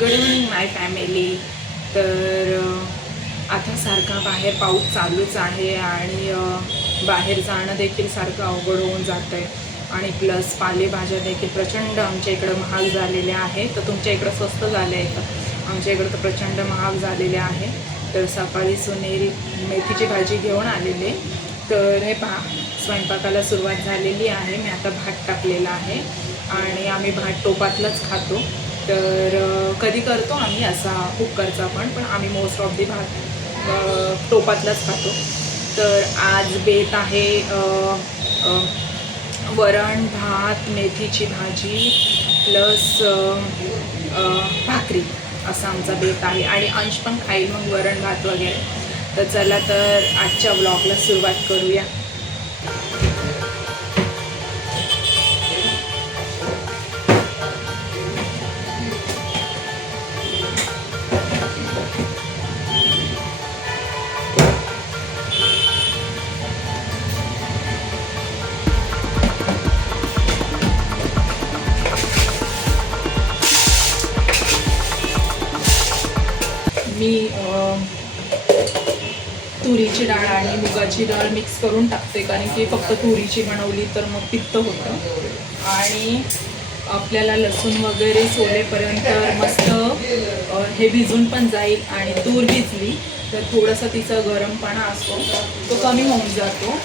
Good evening माय family. तर आता सारखा बाहेर पाऊस चालूच आहे आणि बाहेर जाणं देखील सारखं अवघड होऊन जातं आहे आणि प्लस पालेभाज्या देखील प्रचंड आमच्या इकडं महाग झालेल्या आहेत. तर तुमच्या इकडं स्वस्त झाले आहे का? आमच्या इकडं तर प्रचंड महाग झालेले आहे. तर सकाळी सुनील मेथीची भाजी घेऊन आलेले. तर हे पहा, स्वयंपाकाला सुरुवात झालेली आहे. मी आता भात टाकलेला आहे आणि आम्ही भात टोपातलाच खातो. तर कधी करतो आम्ही असा कुकरचा पण आम्ही मोस्ट ऑफ दी भात टोपातलाच खातो. तर आज बेत आहे वरण भात मेथीची भाजी प्लस भाकरी असा आमचा बेत आहे आणि अंश पण खाईल मग वरण भात वगैरे. तर चला तर आजच्या व्लॉगला सुरुवात करूया. मी तुरीची डाळ आणि मुगाची डाळ मिक्स करून टाकते, कारण की फक्त तुरीची बनवली तर मग पित्त होतं आणि आपल्याला लसूण वगैरे सोलेपर्यंत मस्त हे भिजून पण जाईल आणि तूर भिजली तर थोडंसं तिचा गरमपणा असतो तो कमी होऊन जातो.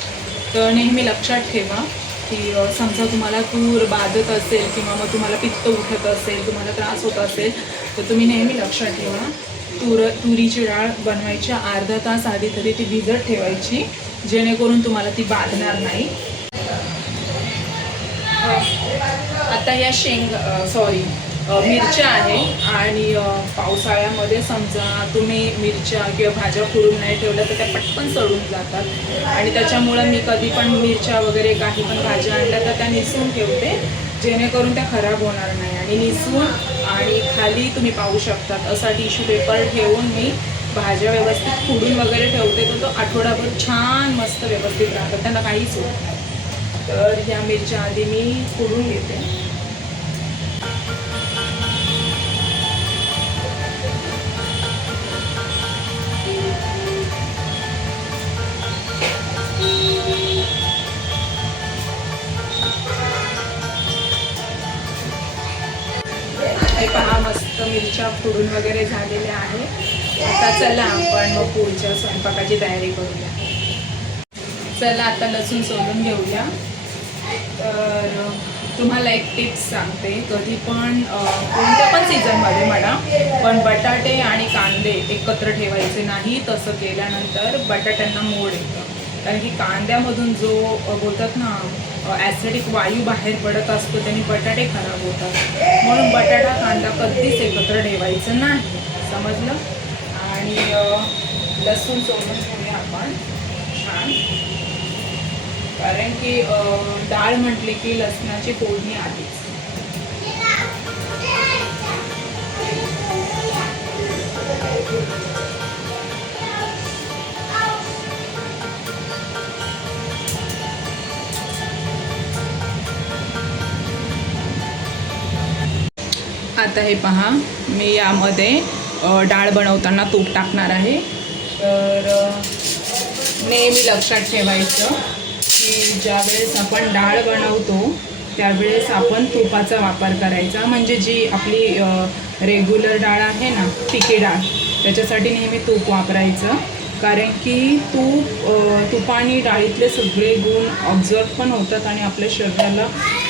तर नेहमी लक्षात ठेवा की समजा तुम्हाला तूर बाधत असेल किंवा मग तुम्हाला पित्त उठत असेल, तुम्हाला त्रास होत असेल, तर तुम्ही नेहमी लक्षात ठेवा तुरीची डाळ बनवायच्या अर्धा तास आधी तरी ती भिजत ठेवायची, जेणेकरून तुम्हाला ती बाधणार नाही. आता या मिरच्या आहे आणि पावसाळ्यामध्ये समजा तुम्ही मिरच्या किंवा भाज्या फोडून नाही ठेवल्या तर त्या पटकन सडून जातात आणि त्याच्यामुळं मी कधी पण मिरच्या वगैरे काही पण भाज्या आणल्या तर त्या निसून ठेवते, जेणेकरून त्या खराब होणार नाही. आणि निसून आणि खाली तुम्ही पाहू शकतात असा टिश्यू पेपर ठेवून मी भाज्या व्यवस्थित फोडून वगैरे ठेवते, तर तो आठवडाभर छान मस्त व्यवस्थित राहतात, त्यांना काहीच होत नाही. तर ह्या मिरच्या आधी मी फोडून घेते. हे पहा, मस्त मिरच्या फोडून वगैरे झालेल्या आहे. आता चला आपण मग पुढच्या स्वयंपाकाची तयारी करूया. चला आता लसूण सोलून घेऊया. तर तुम्हाला एक टिप्स सांगते, कधी पण कोणत्या पण सीझनमध्ये म्हणा, पण बटाटे आणि कांदे एकत्र ठेवायचे नाही. तसं केल्यानंतर बटाट्यांना मोड येतं, कारण की कांद्यामधून जो बोलतात ना ॲसिडिक वायू बाहेर पडत असतो, त्यांनी बटाटे खराब होतात. म्हणून बटाटा कांदा कधीच एकत्र ठेवायचं नाही, समजलं. आणि लसूण सोलून घेऊया आपण छान, कारण की डाळ म्हटली की लसणाची फोडणी आलीच. आता हे पहा, मी यामध्ये डाळ बनवताना तूप टाकणार आहे. तर नेहमी लक्षात ठेवायचं की ज्यावेळेस आपण डाळ बनवतो त्यावेळेस आपण तुपाचा वापर करायचा, म्हणजे जी आपली रेग्युलर डाळ आहे ना, तिखी डाळ, त्याच्यासाठी नेहमी तूप वापरायचं. कारण की तुपाने डाळीतले सगळे गुण ऑब्झर्व पण होतात आणि आपल्या शरीराला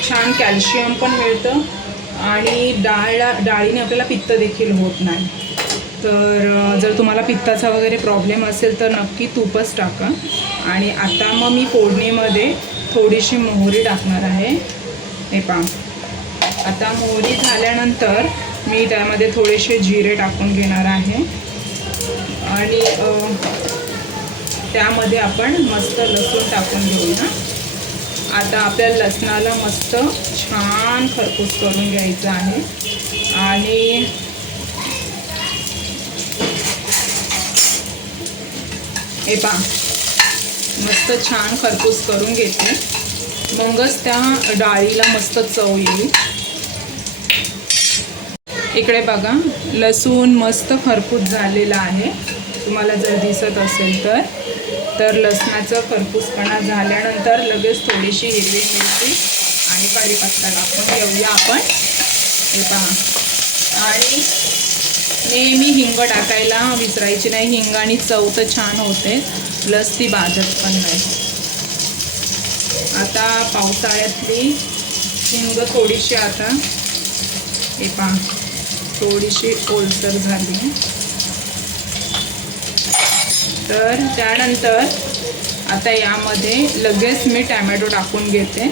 छान कॅल्शियम पण मिळतं आणि डाळीने आपल्याला पित्त देखील होत नाही. तर जर तुम्हाला पित्ताचा वगैरे प्रॉब्लेम असेल तर नक्की तूपच टाका. आणि आता मग मी फोडणीमध्ये थोडीशी मोहरी टाकणार आहे. हे पहा, आता मोहरी झाल्यानंतर मी त्यामध्ये थोडेसे जिरे टाकून घेणार आहे आणि त्यामध्ये आपण मस्त लसूण टाकून घेऊया. आता आपल्याला लसणाला मस्त छान खरपूस करून घ्यायचं आहे आणि हे पहा, मस्त छान खरपूस करून घेते, मगच त्या डाळीला मस्त चव येईल. इकडे बघा लसूण मस्त खरपूस झालेला आहे, तुम्हाला जर दिसत असेल तर लसणाचं खरपूसपणा झाल्यानंतर लगेच थोडीशी हिरवी मिरची आणि कढीपत्ता टाकून घेऊया आपण. हे पहा, आणि नेहमी हिंग टाकायला विसरायची नाही. हिंगाने चव तर छान होते, प्लस ती भाजत पण नाही. आता पावसाळ्यातली हिंग थोडीशी, आता हे पहा थोडीशी ओलसर झाली. तर त्यानंतर आता यामध्ये लगेच मी टॅमॅटो टाकून घेते.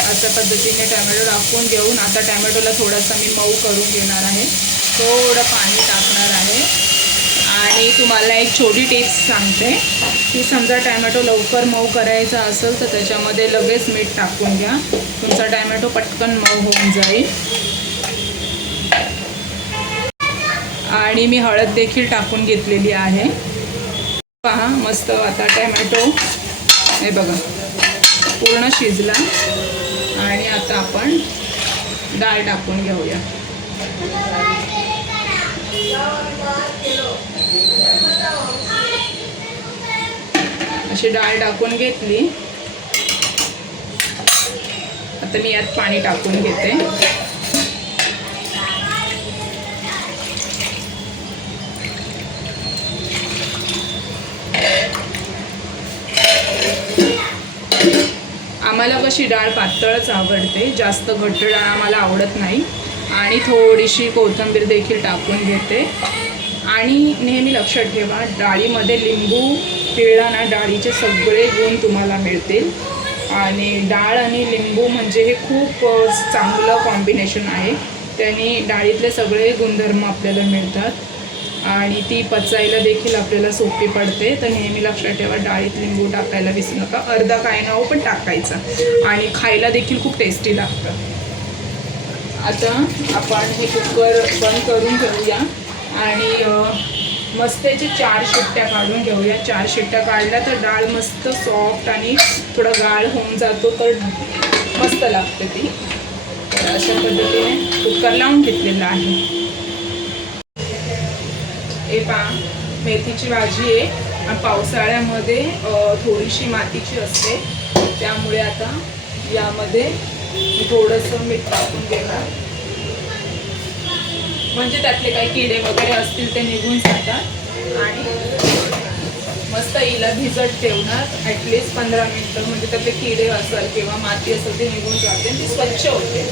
अशा पद्धतीने टॅमॅटो टाकून घेऊन आता टॅमॅटोला थोडासा मी मऊ करून घेणार आहे. थोडं पाणी टाकणार आहे. आणि तुम्हाला एक छोटी टिप्स सांगते की समजा टॅमॅटो लवकर मऊ करायचा असेल तर त्याच्यामध्ये लगेच मीठ टाकून घ्या, तुमचा टॅमॅटो पटकन मऊ होऊन जाईल. आणि मी हळद देखील टाकून घेतलेली आहे. पहा मस्त आता टॅमॅटो हे बघा पूर्ण शिजला. आणि आता आपण डाळ टाकून घेऊया. अशी डाळ टाकून घेतली. आता मी यात पाणी टाकून घेते. आम्हाला कशी डाळ पातळच आवडते, जास्त घट्ट डाळ आम्हाला आवडत नाही. आणि थोडीशी कोथिंबीर देखील टाकून घेते. आणि नेहमी लक्षात ठेवा, डाळीमध्ये लिंबू पिळला ना डाळीचे सगळे गुण तुम्हाला मिळतील. आणि डाळ आणि लिंबू म्हणजे हे खूप चांगलं कॉम्बिनेशन आहे. त्याने डाळीतले सगळे गुणधर्म आपल्याला मिळतात आणि ती पचायला देखील आपल्याला सोपी पडते. तर नेहमी लक्षात ठेवा, डाळीत लिंबू टाकायला विसरू नका. अर्धा काय ना हो पण टाकायचा, आणि खायला देखील खूप टेस्टी लागतं. आता आपण हे कुकर बंद करून घेऊया आणि मस्त त्याचे 4 शिट्ट्या काढून घेऊया. 4 शिट्ट्या काढल्या तर डाळ मस्त सॉफ्ट आणि थोडं गाळ होऊन जातो, तर मस्त लागते ती. तर अशा पद्धतीने कुकर लावून घेतलेलं आहे. हे पहा मेथीची भाजी आहे आणि पावसाळ्यामध्ये थोडीशी मातीची असते, त्यामुळे आता यामध्ये थोडंसं मीठ टाकून घेणार, म्हणजे त्यातले काही किडे वगैरे असतील ते निघून जातात. आणि मस्त हिला भिजत ठेवणार ॲटलिस्ट 15 मिनटं, म्हणजे त्यातले किडे असेल किंवा माती असेल ते निघून जाते आणि ती स्वच्छ होते.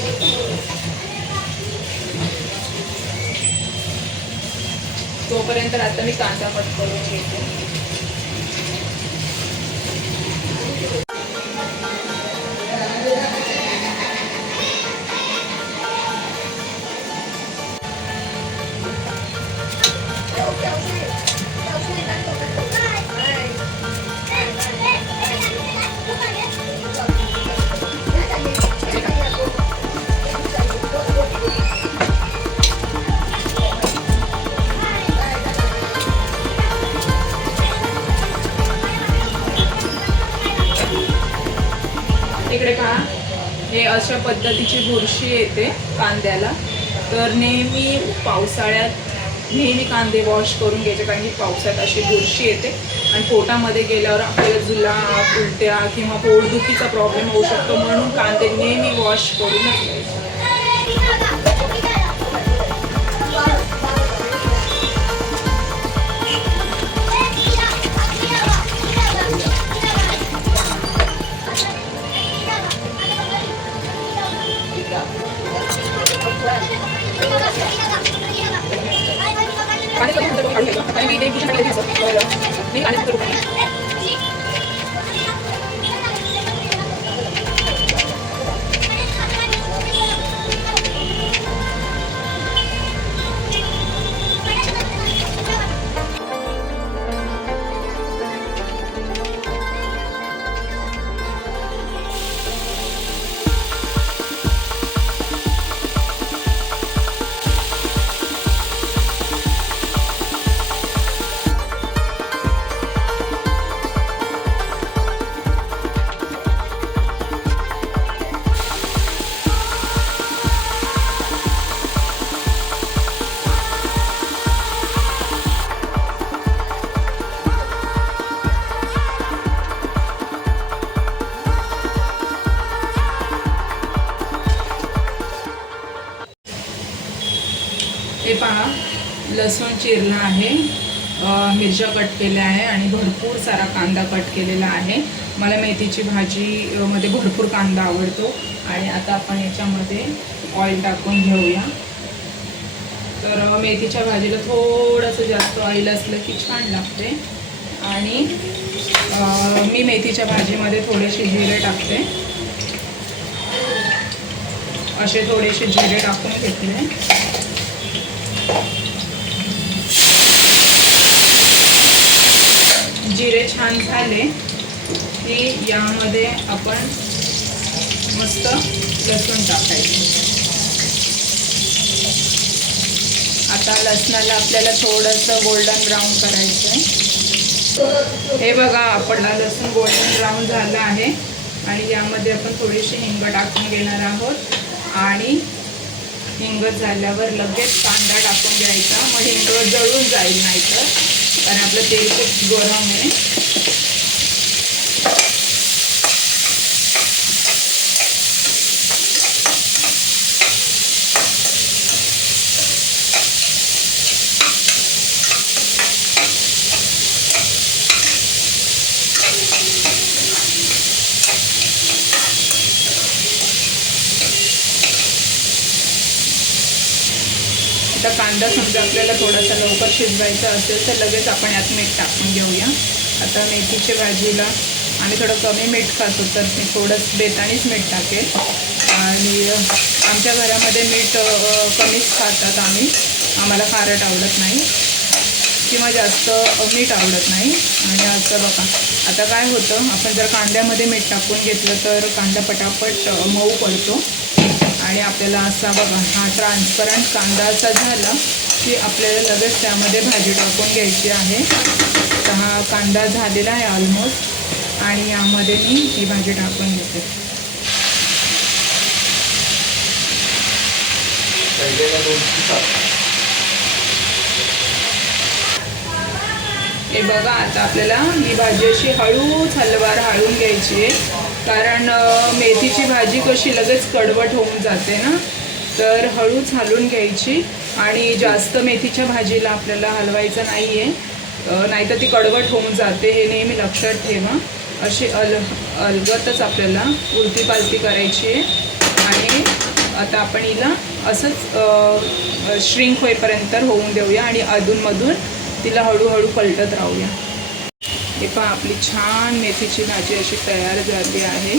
तोपर्यंत आता मी कांदा कट करून घेते. इकडे पहा, हे अशा पद्धतीची बुरशी येते कांद्याला. तर नेहमी पावसाळ्यात नेहमी कांदे वॉश करून घ्यायचे, कारण की पावसात अशी बुरशी येते आणि पोटामध्ये गेल्यावर आपल्याला जुलाब, उलट्या किंवा पोटदुखीचा प्रॉब्लेम होऊ शकतो. म्हणून कांदे नेहमी वॉश करूनच घ्यायचे. लसूण चिरला आहे, मिरच्या कट केल्या आहे आणि भरपूर सारा कांदा कट केलेला आहे. मला मेथीची भाजी मध्ये भरपूर कांदा आवडतो. आणि आता आपण याच्यामध्ये ऑइल टाकून घेऊया. तर मेथीच्या भाजीला थोडंसं जास्त ऑइल असलं की छान लागते. आणि मी मेथीच्या भाजीमध्ये थोडेसे जिरे टाकते. असे थोडेसे जिरे टाकून घेतले. जिरे छान झाले की यामध्ये आपण मस्त लसूण टाकायचं. आता लसणाला आपल्याला थोडंसं गोल्डन ब्राऊन करायचं आहे. हे बघा, आपला लसूण गोल्डन ब्राऊन झाला आहे. आणि यामध्ये आपण थोडीशी हिंग टाकून घेणार आहोत. आणि हिंग झाल्यावर लगेच कांदा टाकून घ्यायचा. मग हिंग जळून जाईल नाहीतर, कारण आपलं तेल खूप गरम आहे. आता कांदा समजा आपल्याला थोडासा लवकर शिजवायचा असेल तर लगेच आपण यात मीठ टाकून घेऊया. आता मेथीच्या भाजीला आम्ही थोडं कमी मीठ खातो, तर मी थोडंसं बेतानीच मीठ टाकेल. आणि आमच्या घरामध्ये मीठ कमीच खातात आम्हाला खारट आवडत नाही किंवा जास्त मीठ आवडत नाही. आणि असं बघा, आता काय होतं, आपण जर कांद्यामध्ये मीठ टाकून घेतलं तर कांदा पटापट मऊ पडतो. आणि आपल्याला असा बघा, हा ट्रान्सपरंट कांदा असा झाला की आपल्याला लगेच त्यामध्ये भाजी टाकून घ्यायची आहे. तर हा कांदा झालेला आहे ऑलमोस्ट. आणि यामध्ये मी ही भाजी टाकून घेते. हे बघा, आता आपल्याला ही भाजी अशी हळूच हलवार हाळून घ्यायची आहे. कारण मेथीची भाजी कशी लगेच कडवट होऊन जाते ना, तर हळूच हलवून घ्यायची. आणि जास्त मेथीच्या भाजीला आपल्याला हलवायचं नाही आहे, नाहीतर ती कडवट होऊन जाते. हे नेहमी लक्षात ठेवा. अशी अलगतच आपल्याला उलटी पालटी करायची आहे. आणि आता आपण हिला असंच श्रिंक होईपर्यंत होऊन देऊया. आणि अधूनमधून तिला हळूहळू पलटत राहूया. हे पहा, आपली छान मेथीची भाजी अशी तयार झाली आहे.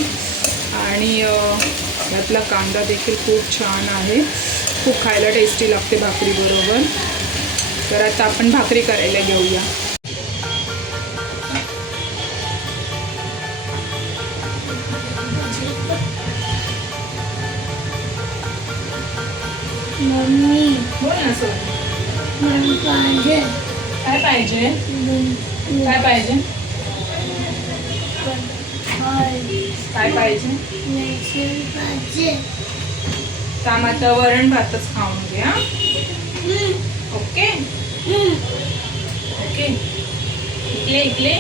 आणि यातला कांदा देखील खूप छान आहे. खूप खायला टेस्टी लागते भाकरीबरोबर. तर आता आपण भाकरी करायला घेऊया. मम्मी, बोल ना सर. काय पाहिजे? काय पाहिजे? काय पाहिजे? काय पाहिजे? काम आता वरण भातच खाऊन घ्या. Okay okay. इकडे इकडे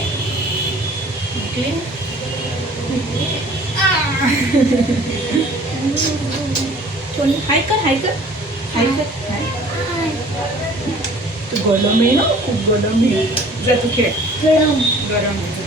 इकडे. हाय कर हाय कर हाय कर. तू गरम आहे ना, खूप गरम आहे. जा तू खेळ. गरम आहे.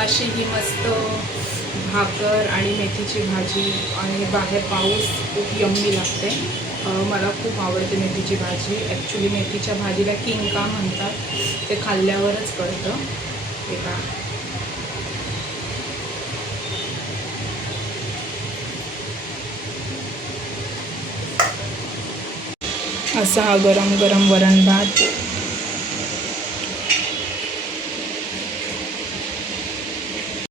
अशी ही मस्त भाकर आणि मेथीची भाजी. आणि बाहेर पाऊस खूप यम्मी लागते. मला खूप आवडते मेथीची भाजी. ॲक्च्युली मेथीच्या भाजीला किंग का म्हणतात ते खाल्ल्यावरच कळतं. हे का असा हा गरम गरम वरण भात